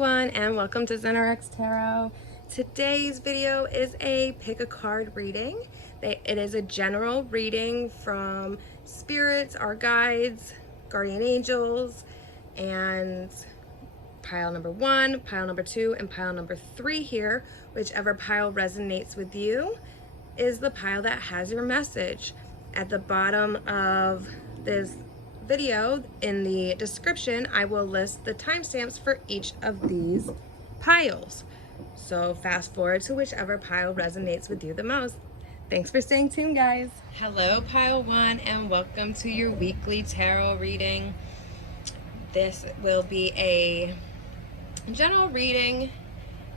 everyone, and welcome to ZenRx Tarot. Today's video is a pick a card reading. It is a general reading from spirits, our guides, guardian angels, and pile number 1, pile number 2, and pile number 3 here. Whichever pile resonates with you is the pile that has your message. At the bottom of this video, in the description, I will list the timestamps for each of these piles. So fast forward to whichever pile resonates with you the most. Thanks for staying tuned, guys. Hello, pile 1, and welcome to your weekly tarot reading. This will be a general reading,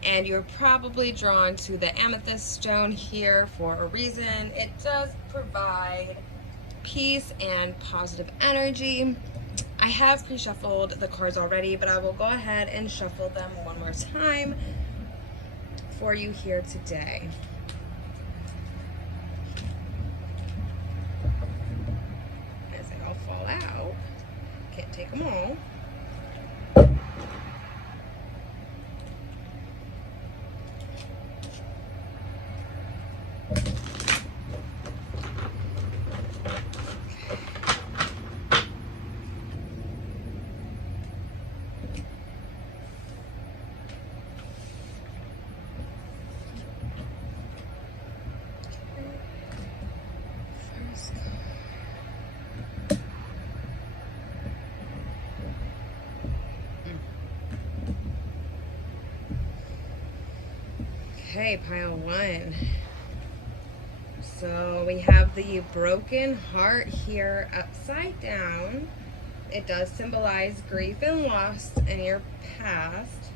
and you're probably drawn to the amethyst stone here for a reason. It does provide peace and positive energy. I have pre-shuffled the cards already, but I will go ahead and shuffle them one more time for you here today. As they all fall out, can't take them all. Okay, pile 1. So we have the broken heart here upside down. It does symbolize grief and loss in your past,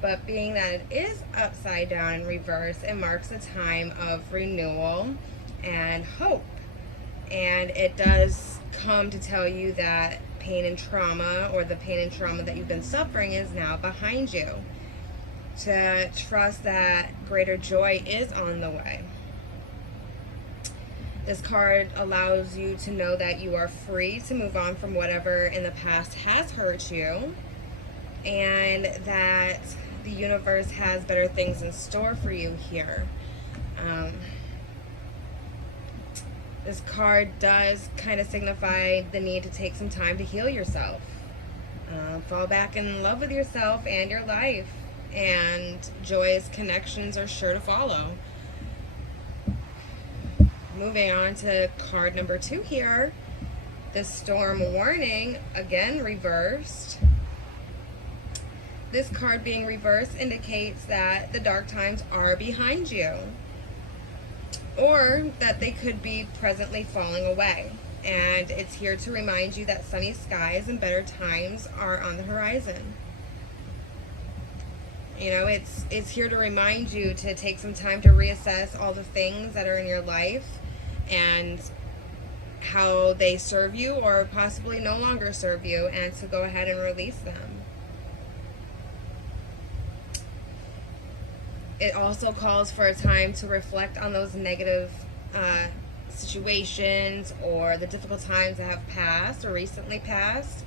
but being that it is upside down in reverse, it marks a time of renewal and hope. And it does come to tell you that pain and trauma, or the pain and trauma that you've been suffering, is now behind you. To trust that greater joy is on the way. This card allows you to know that you are free to move on from whatever in the past has hurt you, and that the universe has better things in store for you here. This card does kind of signify the need to take some time to heal yourself. Fall back in love with yourself and your life, and joyous connections are sure to follow. Moving on to card number 2 here, the storm warning, again reversed. This card being reversed indicates that the dark times are behind you, or that they could be presently falling away. And it's here to remind you that sunny skies and better times are on the horizon. You know, it's here to remind you to take some time to reassess all the things that are in your life and how they serve you or possibly no longer serve you, and to go ahead and release them. It also calls for a time to reflect on those negative situations or the difficult times that have passed or recently passed.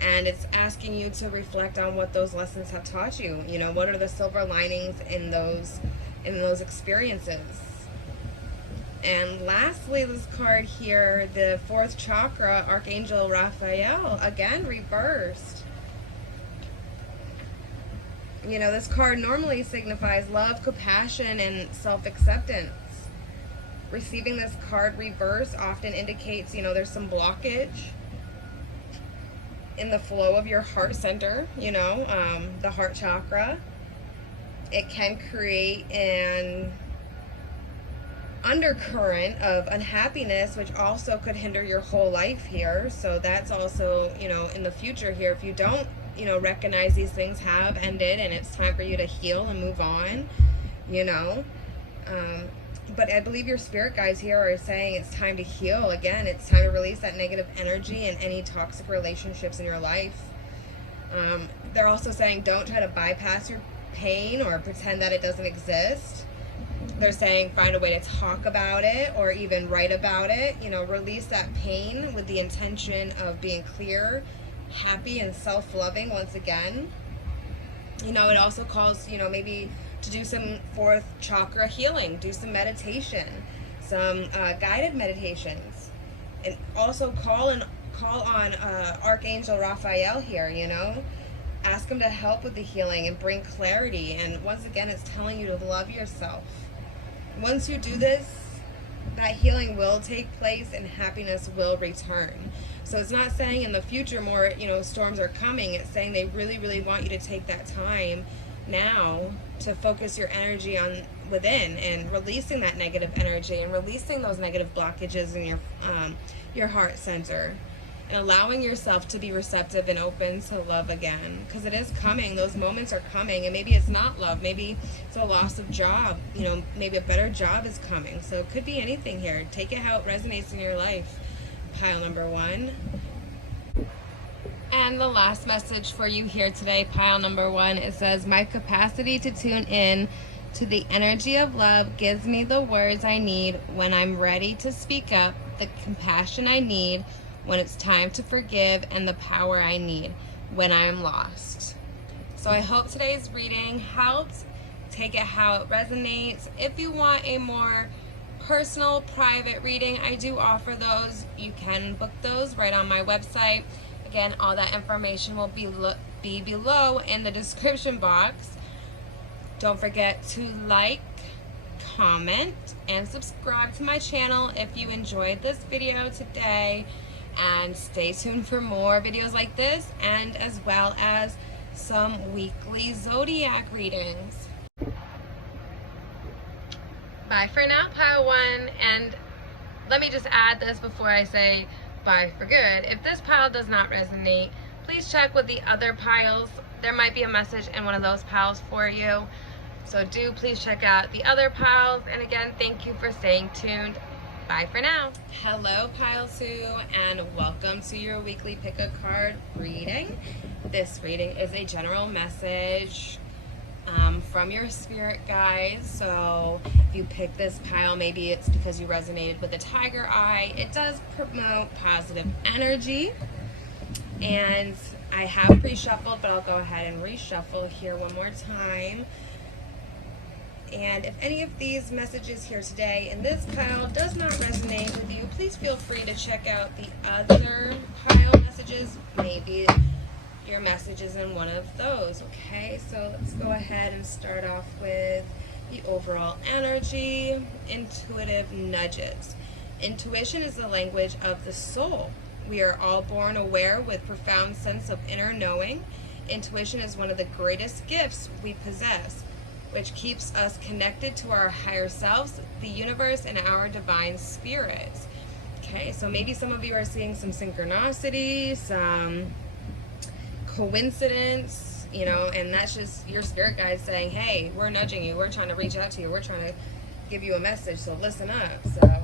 And it's asking you to reflect on what those lessons have taught you. You know, what are the silver linings in those experiences? And lastly, this card here, the 4th chakra, Archangel Raphael, again reversed. You know, this card normally signifies love, compassion, and self-acceptance. Receiving this card reversed often indicates, you know, there's some blockage in the flow of your heart center, you know, the heart chakra. It can create an undercurrent of unhappiness, which also could hinder your whole life here. So that's also, you know, in the future here, if you don't, you know, recognize these things have ended and it's time for you to heal and move on, you know. But I believe your spirit guides here are saying it's time to heal. Again, it's time to release that negative energy and any toxic relationships in your life. They're also saying don't try to bypass your pain or pretend that it doesn't exist. They're saying find a way to talk about it or even write about it. You know, release that pain with the intention of being clear, happy, and self-loving once again. You know, it also calls, you know, maybe to do some fourth chakra healing, do some meditation, some guided meditations, and also call on Archangel Raphael here. You know, ask him to help with the healing and bring clarity. And once again, it's telling you to love yourself. Once you do this, that healing will take place and happiness will return. So it's not saying in the future more, you know, storms are coming. It's saying they really, really want you to take that time now to focus your energy on within and releasing that negative energy and releasing those negative blockages in your heart center, and allowing yourself to be receptive and open to love again, because it is coming. Those moments are coming, and maybe it's not love, maybe it's a loss of job, you know, maybe a better job is coming. So it could be anything here. Take it how it resonates in your life, pile number 1. And the last message for you here today, pile number 1, it says, my capacity to tune in to the energy of love gives me the words I need when I'm ready to speak up, the compassion I need when it's time to forgive, and the power I need when I'm lost. So I hope today's reading helped. Take it how it resonates. If you want a more personal, private reading, I do offer those. You can book those right on my website. Again, all that information will be below in the description box. Don't forget to like, comment, and subscribe to my channel if you enjoyed this video today. And stay tuned for more videos like this, and as well as some weekly zodiac readings. Bye for now, pile 1. And let me just add this before I say bye for good. If this pile does not resonate, please check with the other piles. There might be a message in one of those piles for you. So do please check out the other piles. And again, thank you for staying tuned. Bye for now. Hello, Pile 2, and welcome to your weekly pick a card reading. This reading is a general message from your spirit guides. So if you pick this pile, maybe it's because you resonated with the tiger eye. It does promote positive energy. And I have pre-shuffled, but I'll go ahead and reshuffle here one more time. And if any of these messages here today in this pile does not resonate with you, please feel free to check out the other pile messages. Maybe your message is in one of those. Okay, so let's go ahead and start off with the overall energy. Intuitive nudges. Intuition is the language of the soul. We are all born aware with profound sense of inner knowing. Intuition is one of the greatest gifts we possess, which keeps us connected to our higher selves, the universe, and our divine spirits. Okay, so maybe some of you are seeing some synchronicity, some coincidence, you know, and that's just your spirit guide saying, hey, we're nudging you, we're trying to reach out to you, we're trying to give you a message, so listen up. So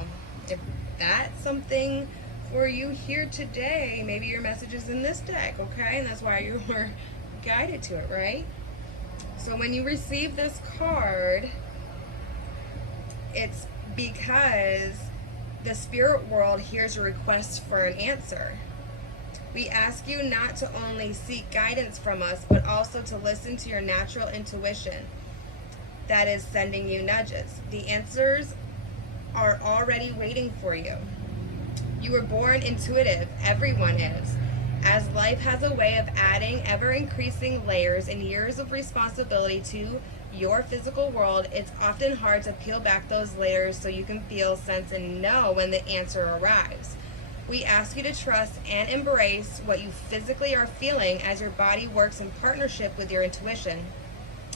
if that's something for you here today, maybe your message is in this deck, okay, and that's why you were guided to it, right? So when you receive this card, it's because the spirit world hears a request for an answer. We ask you not to only seek guidance from us, but also to listen to your natural intuition that is sending you nudges. The answers are already waiting for you. You were born intuitive. Everyone is. As life has a way of adding ever-increasing layers and years of responsibility to your physical world, it's often hard to peel back those layers so you can feel, sense, and know when the answer arrives. We ask you to trust and embrace what you physically are feeling as your body works in partnership with your intuition.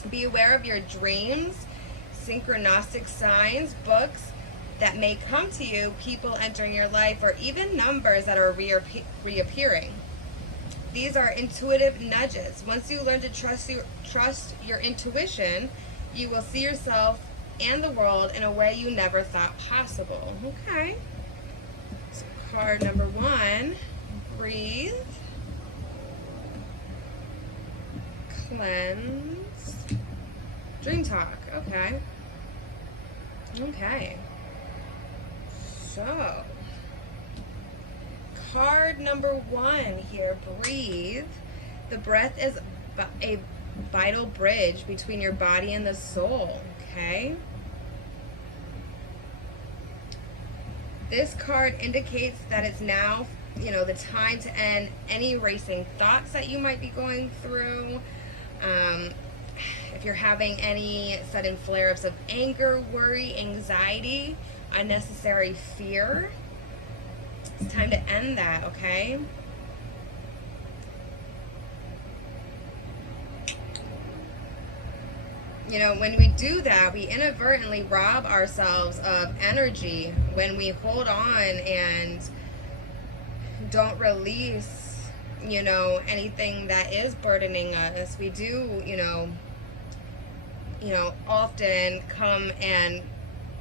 Be aware of your dreams, synchronistic signs, books that may come to you, people entering your life, or even numbers that are reappearing. These are intuitive nudges. Once you learn to trust your intuition, you will see yourself and the world in a way you never thought possible. Okay. So card number 1, breathe, cleanse, dream talk. Okay. Okay. So card number 1 here, breathe. The breath is a vital bridge between your body and the soul, okay? This card indicates that it's now, the time to end any racing thoughts that you might be going through. If you're having any sudden flare-ups of anger, worry, anxiety, unnecessary fear, it's time to end that, okay? When we do that, we inadvertently rob ourselves of energy when we hold on and don't release, anything that is burdening us. We do, often come and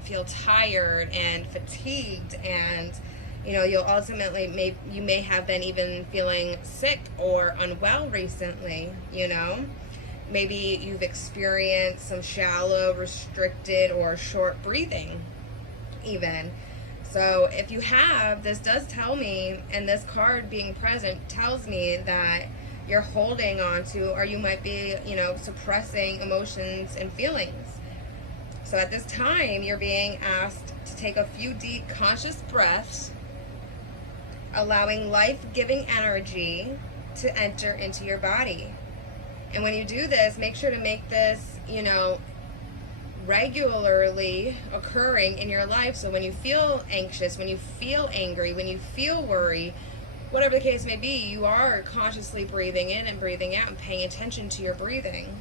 feel tired and fatigued, and you'll ultimately you may have been even feeling sick or unwell recently. Maybe you've experienced some shallow, restricted, or short breathing even. So if you have, this does tell me, and this card being present tells me that you're holding on to, or you might be, suppressing emotions and feelings. So at this time, you're being asked to take a few deep conscious breaths, allowing life-giving energy to enter into your body. And when you do this, make sure to make this, regularly occurring in your life. So when you feel anxious, when you feel angry, when you feel worry, whatever the case may be, you are consciously breathing in and breathing out and paying attention to your breathing.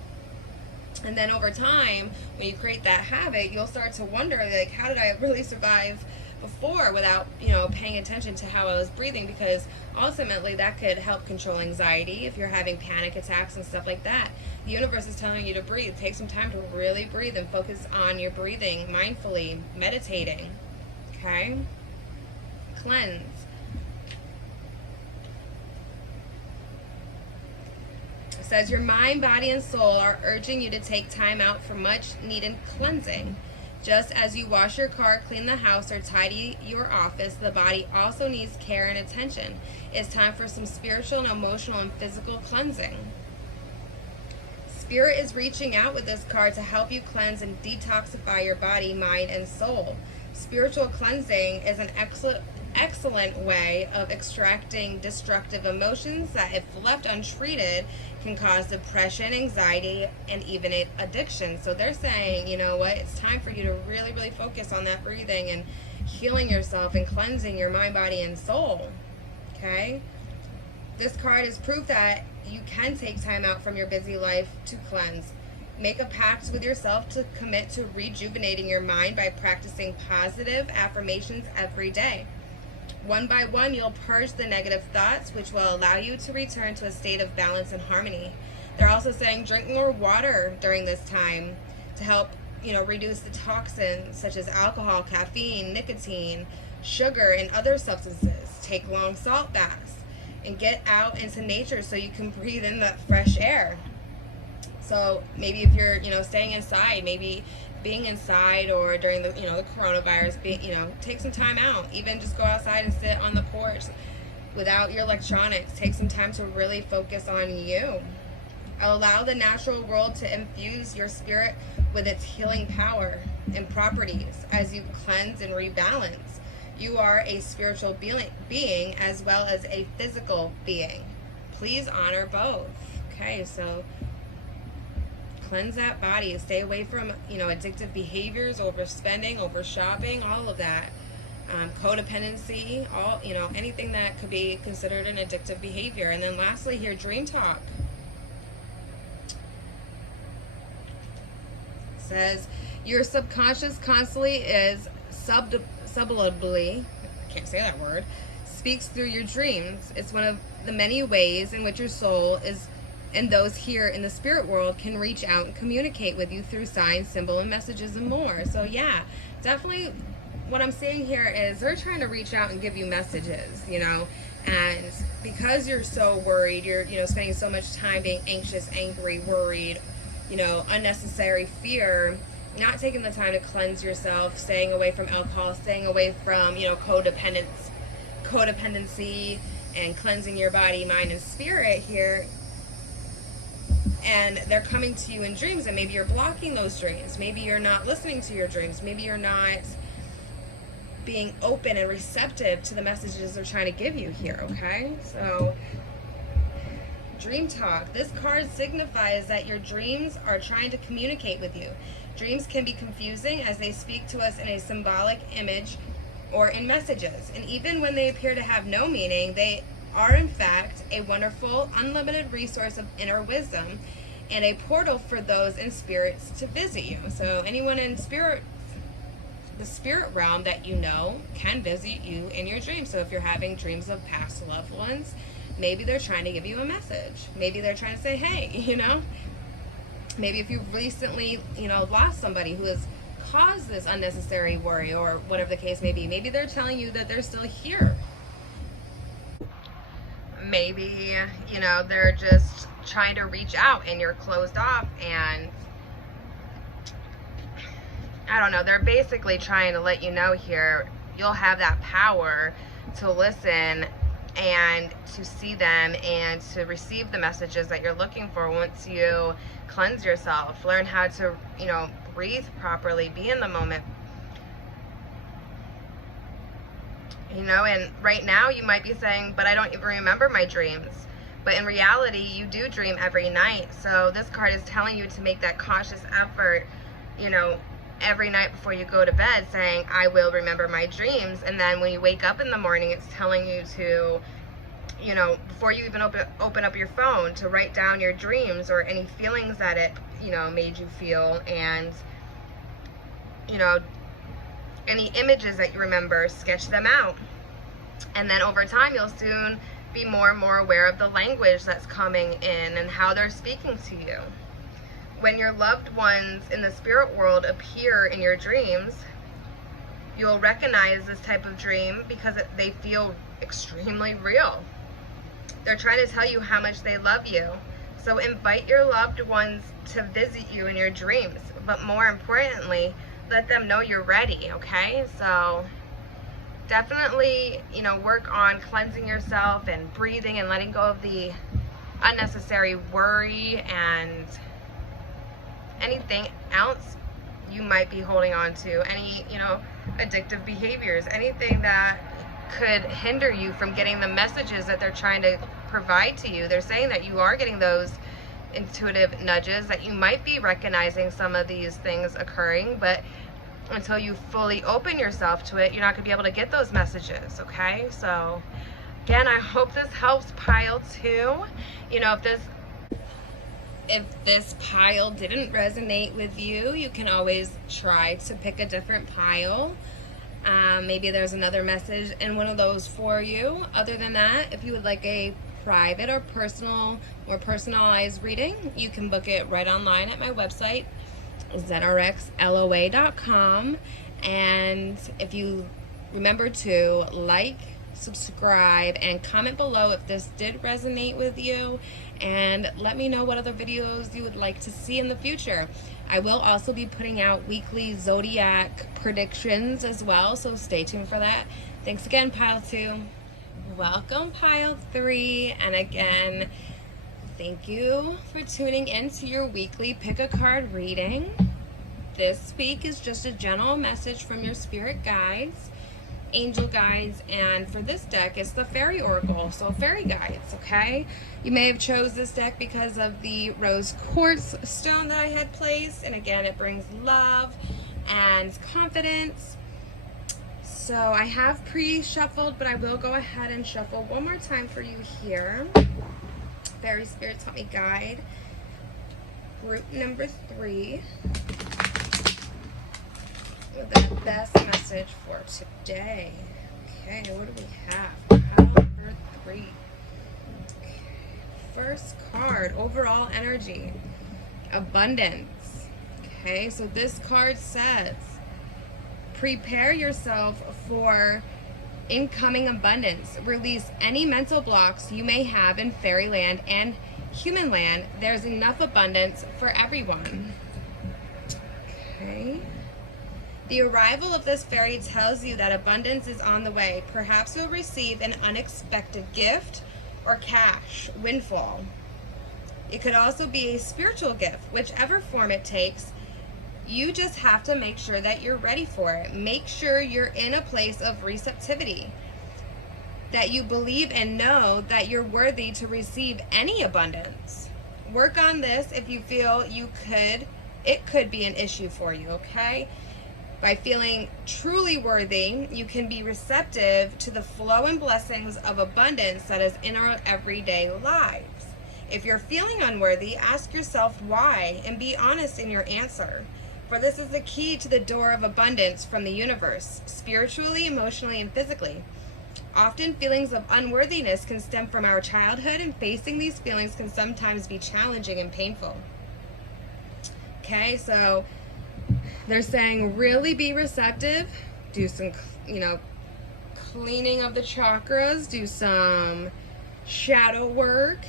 And then over time, when you create that habit, you'll start to wonder, like, how did I really survive before without, paying attention to how I was breathing? Because ultimately that could help control anxiety if you're having panic attacks and stuff like that. The universe is telling you to breathe. Take some time to really breathe and focus on your breathing mindfully, meditating. Okay? Cleanse. It says your mind, body, and soul are urging you to take time out for much needed cleansing. Just as you wash your car, clean the house, or tidy your office, the body also needs care and attention. It's time for some spiritual and emotional and physical cleansing. Spirit is reaching out with this card to help you cleanse and detoxify your body, mind, and soul. Spiritual cleansing is an excellent way of extracting destructive emotions that, if left untreated, can cause depression, anxiety, and even addiction. So they're saying, it's time for you to really, really focus on that breathing and healing yourself and cleansing your mind, body, and soul. Okay? This card is proof that you can take time out from your busy life to cleanse. Make a pact with yourself to commit to rejuvenating your mind by practicing positive affirmations every day. One by one, you'll purge the negative thoughts, which will allow you to return to a state of balance and harmony. They're also saying drink more water during this time to help, reduce the toxins such as alcohol, caffeine, nicotine, sugar, and other substances. Take long salt baths and get out into nature so you can breathe in that fresh air. So maybe if you're, staying inside, maybe being inside, or during the, the coronavirus, take some time out. Even just go outside and sit on the porch without your electronics. Take some time to really focus on you. Allow the natural world to infuse your spirit with its healing power and properties as you cleanse and rebalance. You are a spiritual being as well as a physical being. Please honor both. Okay, so cleanse that body. Stay away from, addictive behaviors, overspending, over shopping, all of that. Codependency, all, anything that could be considered an addictive behavior. And then lastly here, dream talk. It says your subconscious constantly is subliminally, I can't say that word, speaks through your dreams. It's one of the many ways in which your soul is, and those here in the spirit world, can reach out and communicate with you through signs, symbol, and messages and more. So yeah, definitely what I'm seeing here is they're trying to reach out and give you messages, and because you're so worried, you're, spending so much time being anxious, angry, worried, unnecessary fear, not taking the time to cleanse yourself, staying away from alcohol, staying away from, codependency, and cleansing your body, mind, and spirit here. and they're coming to you in dreams, and maybe you're blocking those dreams. Maybe you're not listening to your dreams. Maybe you're not being open and receptive to the messages they're trying to give you here, okay? So, dream talk. This card signifies that your dreams are trying to communicate with you. Dreams can be confusing as they speak to us in a symbolic image or in messages. And even when they appear to have no meaning, they are in fact a wonderful, unlimited resource of inner wisdom and a portal for those in spirits to visit you. So anyone in spirit, the spirit realm that you know, can visit you in your dreams. So if you're having dreams of past loved ones, maybe they're trying to give you a message. Maybe they're trying to say, hey, you know, maybe if you've recently, you know, lost somebody who has caused this unnecessary worry or whatever the case may be, maybe they're telling you that they're still here. Maybe, you know, they're just trying to reach out and you're closed off, and I don't know, they're basically trying to let you know here you'll have that power to listen and to see them and to receive the messages that you're looking for once you cleanse yourself, learn how to, you know, breathe properly, be in the moment. You know, and right now you might be saying, but I don't even remember my dreams. But in reality, you do dream every night. So this card is telling you to make that conscious effort, you know, every night before you go to bed, saying, I will remember my dreams. And then when you wake up in the morning, it's telling you to, you know, before you even open up your phone, to write down your dreams or any feelings that it, you know, made you feel, and, you know, any images that you remember, sketch them out. And then over time, you'll soon be more and more aware of the language that's coming in and how they're speaking to you. When your loved ones in the spirit world appear in your dreams, you'll recognize this type of dream because they feel extremely real. They're trying to tell you how much they love you. So invite your loved ones to visit you in your dreams. But more importantly, let them know you're ready, okay? So definitely, you know, work on cleansing yourself and breathing and letting go of the unnecessary worry and anything else you might be holding on to, any, you know, addictive behaviors, anything that could hinder you from getting the messages that they're trying to provide to you. They're saying that you are getting those intuitive nudges, that you might be recognizing some of these things occurring, but until you fully open yourself to it, you're not going to be able to get those messages, okay? So again, I hope this helps pile 2. You know, if this pile didn't resonate with you, you can always try to pick a different pile. Maybe there's another message in one of those for you. Other than that, if you would like a private or personal or personalized reading, you can book it right online at my website, ZenRxLoa.com. And if you remember to like, subscribe, and comment below if this did resonate with you, and let me know what other videos you would like to see in the future. I will also be putting out weekly zodiac predictions as well, so stay tuned for that. Thanks again, pile 2. Welcome, pile 3. And again, thank you for tuning in to your weekly pick a card reading. This week is just a general message from your spirit guides, angel guides, and for this deck it's the fairy oracle, so fairy guides, okay? You may have chose this deck because of the rose quartz stone that I had placed, and again, it brings love and confidence. So I have pre-shuffled, but I will go ahead and shuffle one more time for you here. Fairy spirits, help me guide group number 3 with the best message for today. Okay, what do we have? Pile number 3. Okay. First card, overall energy, abundance. Okay, so this card says, prepare yourself for incoming abundance. Release any mental blocks you may have in fairyland and human land. There's enough abundance for everyone. Okay. The arrival of this fairy tells you that abundance is on the way. Perhaps you'll receive an unexpected gift or cash windfall. It could also be a spiritual gift, whichever form it takes. You just have to make sure that you're ready for it. Make sure you're in a place of receptivity, that you believe and know that you're worthy to receive any abundance. Work on this if you feel it could be an issue for you, okay? By feeling truly worthy, you can be receptive to the flow and blessings of abundance that is in our everyday lives. If you're feeling unworthy, ask yourself why and be honest in your answer. For this is the key to the door of abundance from the universe, spiritually, emotionally, and physically. Often feelings of unworthiness can stem from our childhood, and facing these feelings can sometimes be challenging and painful. Okay, so they're saying really be receptive, do some, cleaning of the chakras, do some shadow work,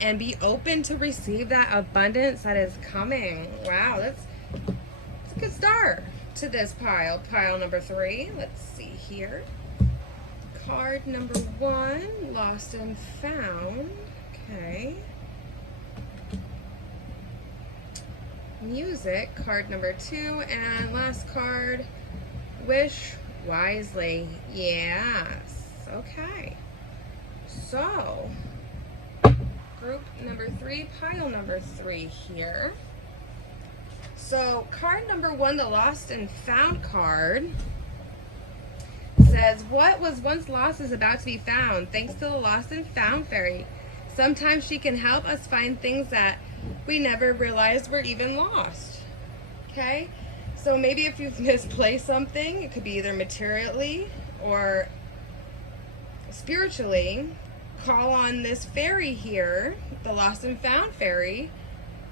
and be open to receive that abundance that is coming. Wow, that's a good start to this pile. Pile number 3. Let's see here. Card number 1, lost and found. Okay. Music, card number 2, and last card, wish wisely. Yes. Okay. So, group number 3, pile number 3 here. So, card number 1, the lost and found card, says, what was once lost is about to be found, thanks to the lost and found fairy. Sometimes she can help us find things that we never realized were even lost. Okay? So maybe if you've misplaced something, it could be either materially or spiritually, call on this fairy here, the lost and found fairy,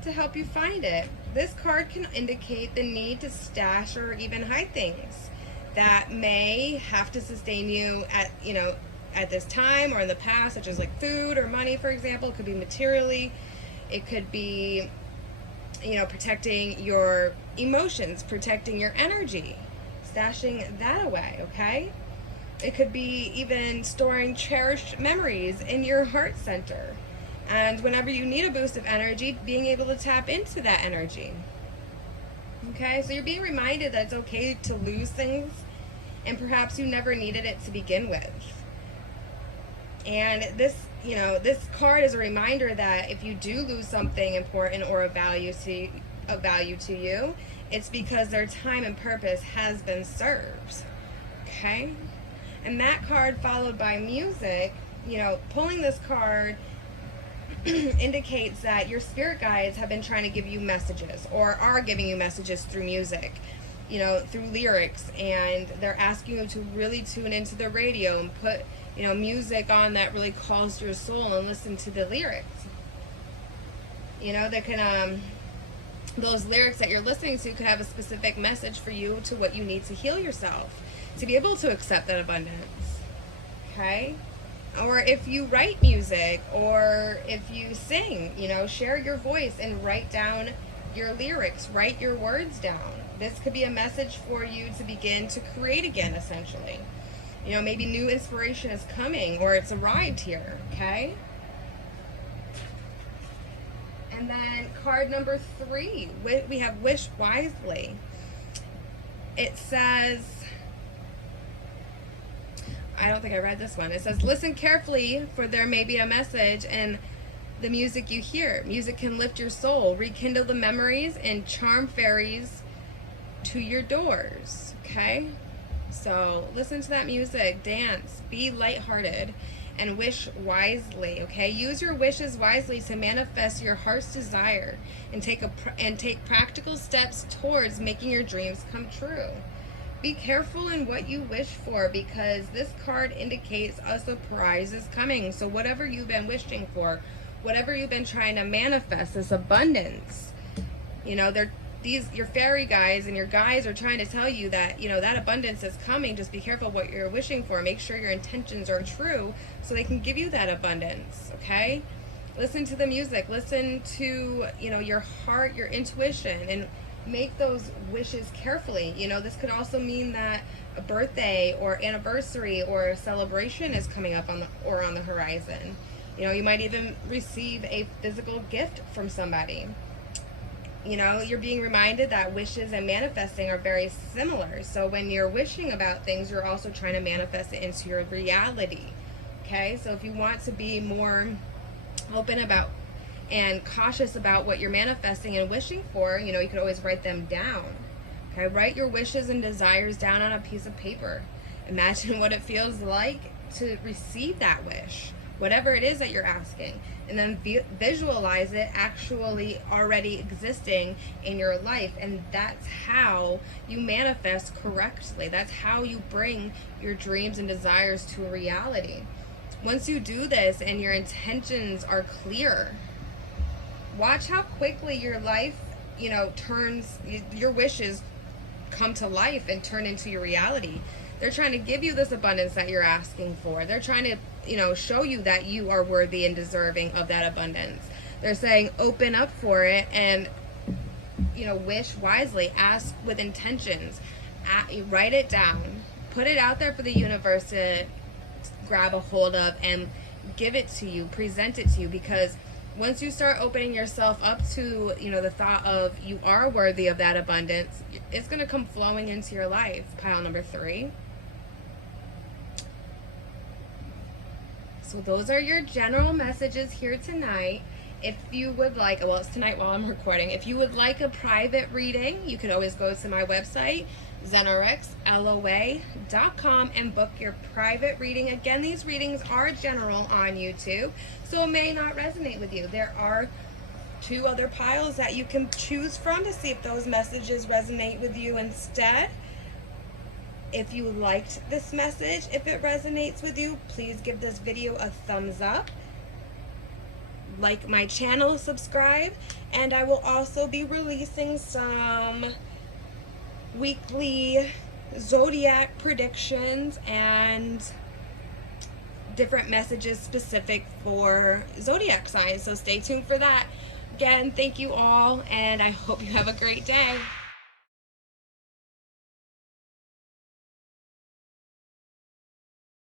to help you find it. This card can indicate the need to stash or even hide things that may have to sustain you at this time or in the past, such as like food or money, for example. It could be materially. It could be, protecting your emotions, protecting your energy, stashing that away, okay? It could be even storing cherished memories in your heart center. And whenever you need a boost of energy, being able to tap into that energy. Okay, so you're being reminded that it's okay to lose things, and perhaps you never needed it to begin with. And this card is a reminder that if you do lose something important or of value to you, it's because their time and purpose has been served. Okay? And that card followed by music, pulling this card indicates that your spirit guides have been trying to give you messages, or are giving you messages through music, through lyrics, and they're asking you to really tune into the radio and put music on that really calls your soul, and listen to the lyrics. That can those lyrics that you're listening to could have a specific message for you to what you need to heal yourself, to be able to accept that abundance. Okay? Or if you write music, or if you sing, share your voice and write down your lyrics, write your words down. This could be a message for you to begin to create again, essentially. Maybe new inspiration is coming, or it's arrived here, okay? And then card number 3, we have wish wisely. It says, I don't think I read this one. It says, listen carefully, for there may be a message in the music you hear. Music can lift your soul, rekindle the memories, and charm fairies to your doors, okay? So listen to that music, dance, be lighthearted, and wish wisely, okay? Use your wishes wisely to manifest your heart's desire, and take practical steps towards making your dreams come true. Be careful in what you wish for, because this card indicates a surprise is coming. So whatever you've been wishing for, whatever you've been trying to manifest, this abundance, your fairy guides and your guides are trying to tell you that, that abundance is coming. Just be careful what you're wishing for. Make sure your intentions are true so they can give you that abundance, okay? Listen to the music. Listen to, your heart, your intuition, and make those wishes carefully. This could also mean that a birthday or anniversary or a celebration is coming up on the horizon. You know, you might even receive a physical gift from somebody. You know, you're being reminded that wishes and manifesting are very similar. So when you're wishing about things, you're also trying to manifest it into your reality. Okay, so if you want to be more open about and cautious about what you're manifesting and wishing for, you know, you could always write them down. Okay, write your wishes and desires down on a piece of paper. Imagine what it feels like to receive that wish, whatever it is that you're asking, and then visualize it actually already existing in your life. And that's how you manifest correctly. That's how you bring your dreams and desires to a reality. Once you do this and your intentions are clear, watch how quickly your life, you know, turns, your wishes come to life and turn into your reality. They're trying to give you this abundance that you're asking for. They're trying to, you know, show you that you are worthy and deserving of that abundance. They're saying open up for it and, you know, wish wisely, ask with intentions, write it down, put it out there for the universe to grab a hold of and give it to you, present it to you. Because once you start opening yourself up to, you know, the thought of you are worthy of that abundance, it's going to come flowing into your life. Pile number 3. So those are your general messages here tonight. If you would like, well, it's tonight while I'm recording. If you would like a private reading, you could always go to my website, ZenRxLoa.com, and book your private reading. Again, these readings are general on YouTube, so it may not resonate with you. There are 2 other piles that you can choose from to see if those messages resonate with you instead. If you liked this message, if it resonates with you, please give this video a thumbs up. Like my channel, subscribe, and I will also be releasing some weekly zodiac predictions and different messages specific for zodiac signs, so stay tuned for that. Again, thank you all, and I hope you have a great day.